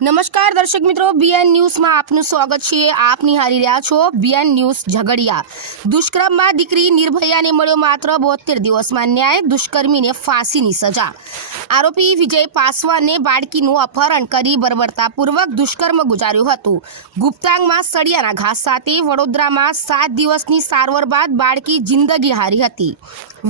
નમસ્કાર દર્શક મિત્રો બીએન ન્યૂઝમાં આપનું સ્વાગત છે. આપ નિહાળી રહ્યા છો બીએન ન્યૂઝ ઝઘડિયા. દુષ્કર્મમાં દીકરી નિર્ભયાને મળ્યો માત્ર બોતેર દિવસમાં ન્યાય, દુષ્કર્મીને ફાંસીની સજા. આરોપી વિજય પાસવાને બાળકીનું અપહરણ કરી બર્બરતાપૂર્વક દુષ્કર્મ ગુજાર્યું હતું. ગુપ્તાંગમાં સળિયાના ઘાસ સાથે વડોદરામાં સાત દિવસની સારવાર બાદ બાળકી જિંદગી હારી હતી.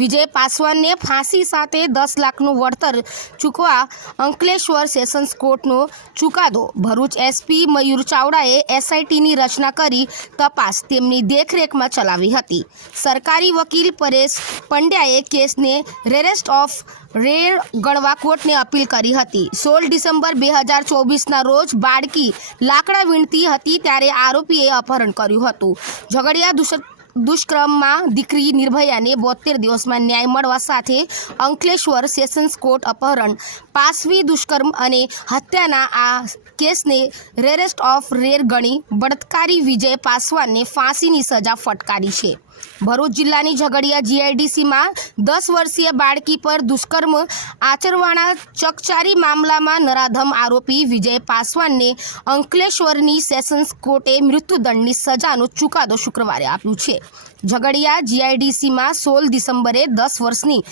વિજય પાસવાનને ફાંસી સાથે દસ લાખનું વળતર ચૂકવા અંકલેશ્વર સેશન્સ કોર્ટનો ચુકાદો. ભરૂચ એસપી મયુર ચાવડાએ એસઆઈટીની રચના કરી તપાસ તેમની દેખરેખમાં ચલાવી હતી. સરકારી વકીલ પરેશ પંડ્યાએ કેસને રેરેસ્ટ ઓફ રેર ગણવા કોર્ટને અપીલ કરી હતી. સોળ ડિસેમ્બર બે હજાર ચોવીસના રોજ બાળકી લાકડા વીણતી હતી ત્યારે આરોપીએ અપહરણ કર્યું હતું. ઝઘડિયા દુષ્ દુષ્કર્મમાં દીકરી નિર્ભયાને બોતેર દિવસમાં ન્યાય મળવા સાથે અંકલેશ્વર સેશન્સ કોર્ટ અપહરણ. પાસવી દુષ્કર્મ અને હત્યાના આ કેસને રેરેસ્ટ ઓફ રેર ગણી બળાત્કારી વિજય પાસવાનને ફાંસીની સજા ફટકારી છે. ભરૂચ જિલ્લાની ઝઘડિયા જીઆઈડીસીમાં દસ વર્ષીય બાળકી પર દુષ્કર્મ આચરવાના ચકચારી મામલામાં નરાધમ આરોપી વિજય પાસવાનને અંકલેશ્વરની સેશન્સ કોર્ટે મૃત્યુદંડની સજાનો ચુકાદો શુક્રવારે આપ્યું છે. ઝઘડિયા જીઆઈડીસીમાં સોળ ડિસેમ્બરે દસ વર્ષની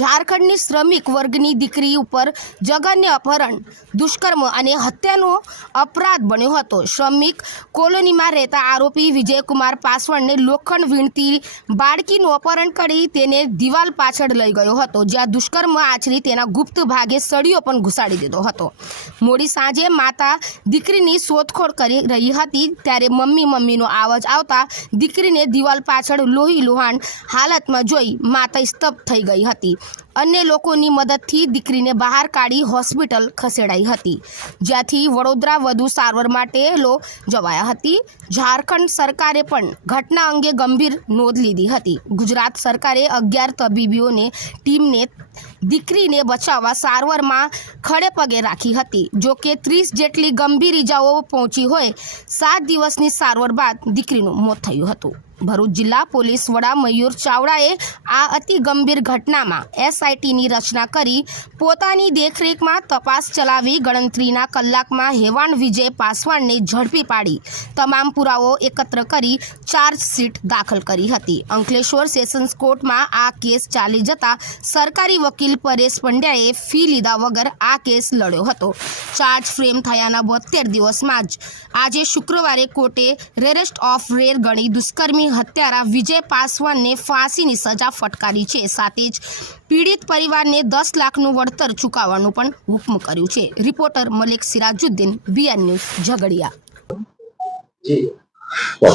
ઝારખંડની શ્રમિક વર્ગની દીકરી ઉપર જઘન્ય અપહરણ, દુષ્કર્મ અને હત્યાનો અપરાધ બન્યો હતો. શ્રમિક કોલોનીમાં રહેતા આરોપી વિજયકુમાર પાસવાનને લોખંડ વીણતી બાળકીનું અપહરણ કરી તેને દિવાલ પાછળ લઈ ગયો હતો, જ્યાં દુષ્કર્મ આચરી તેના ગુપ્ત ભાગે સળીઓ પણ ઘુસાડી દીધો હતો. મોડી સાંજે માતા દીકરીની શોધખોળ કરી રહી હતી, ત્યારે મમ્મી મમ્મીનો આવાજ આવતા દીકરીને દિવાલ પાછળ લોહી લુહાણ હાલતમાં જોઈ માતા સ્તબ્ધ થઈ ગઈ હતી. અન્ય લોકોની મદદથી દીકરીને બહાર કાઢી હોસ્પિટલ ખસેડાઈ હતી. જ્યાંથી વડોદરા વધુ સારવાર માટે લો જવાયા હતી. ઝારખંડ સરકારે પણ ઘટના અંગે ગંભીર નોંધ લીધી હતી. ગુજરાત સરકારે અગિયાર તબીબીઓને ટીમને દીકરીને બચાવવા સારવારમાં ખડે પગે રાખી હતી. જો કે ત્રીસ જેટલી ગંભીર ઇજાઓ પહોંચી હોય, સાત દિવસની સારવાર બાદ દીકરીનું મોત થયું હતું. ભરૂચ જિલ્લા પોલીસ વડા મયુર ચાવડાએ આ અતિ ગંભીર ઘટનામાં એસઆઈટીની રચના કરી પોતાની દેખરેખમાં તપાસ ચલાવી ગણતરીના કલાકમાં હેવાન વિજય પાસવાનને ઝડપી પાડી. તમામ પુરાવો એકત્ર કરી ચાર્જશીટ દાખલ કરી હતી. અંકલેશ્વર સેશન્સ કોર્ટમાં આ કેસ ચાલી જતા સરકારી વકીલ પરેશ પંડ્યાએ ફી લીધા વગર આ કેસ લડ્યો હતો. ચાર્જ ફ્રેમ થયાના બોતેર દિવસમાં જ. આજે શુક્રવારે કોર્ટે રેરેસ્ટ ઓફ રેર ગણી દુષ્કર્મી હત્યારા વિજય પાસવાનને ફાંસીની સજા ફટકારી છે. સાથે જ પીડિત પરિવારને દસ લાખનું વળતર ચૂકવવાનું પણ હુકમ કર્યું છે. Reporter Malik Sirajuddin, BN news, Jhagadia.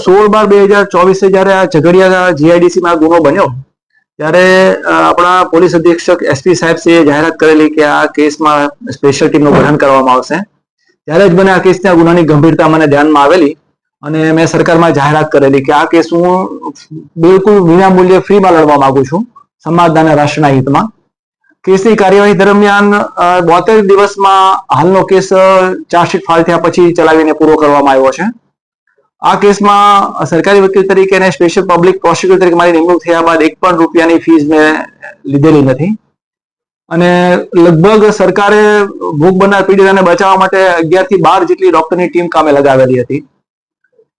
સોળ બાર બે હજાર ચોવીસે જયારે આ ઝઘડિયા જીઆઈડીસી માં ગુનો બન્યો, ત્યારે આપણા પોલીસ અધિક્ષક એસપી સાહેબ શ્રીએ જાહેરાત કરેલી કે આ કેસમાં સ્પેશિયલ ટીમનું ગઠન કરવામાં આવશે. ત્યારે જ મને આ કેસની ગુનાની ગંભીરતા મને ધ્યાનમાં આવેલી. અને મેં સરકારમાં જાહેરાત કરેલી કે આ કેસ હું બિલકુલ વિના મૂલ્યે ફ્રીમાં લડવા માંગુ છું સમાજના રાષ્ટ્રના હિતમાં. કેસની કાર્યવાહી દરમિયાન બોતેર દિવસમાં હાલનો કેસ ચાર્જશીટ ફાઇલ થયા પછી ચલાવીને પૂરો કરવામાં આવ્યો છે. આ કેસમાં સરકારી વકીલ તરીકે અને સ્પેશિયલ પબ્લિક પ્રોસિક્યુટર તરીકે મારી નિમણૂક થયા બાદ એક પણ રૂપિયાની ફીસ મેં લીધેલી નથી. અને લગભગ સરકારે ભોગ બનનાર પીડિતાને બચાવવા માટે અગિયારથી બાર જેટલી ડોક્ટરની ટીમ કામે લગાવેલી હતી.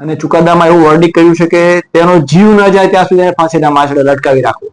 અને ચુકાદામાં એવું વર્ડિક કર્યું છે કે તેનો જીવ ન જાય ત્યાં સુધી એને ફાંસીના માછડે લટકાવી રાખવું.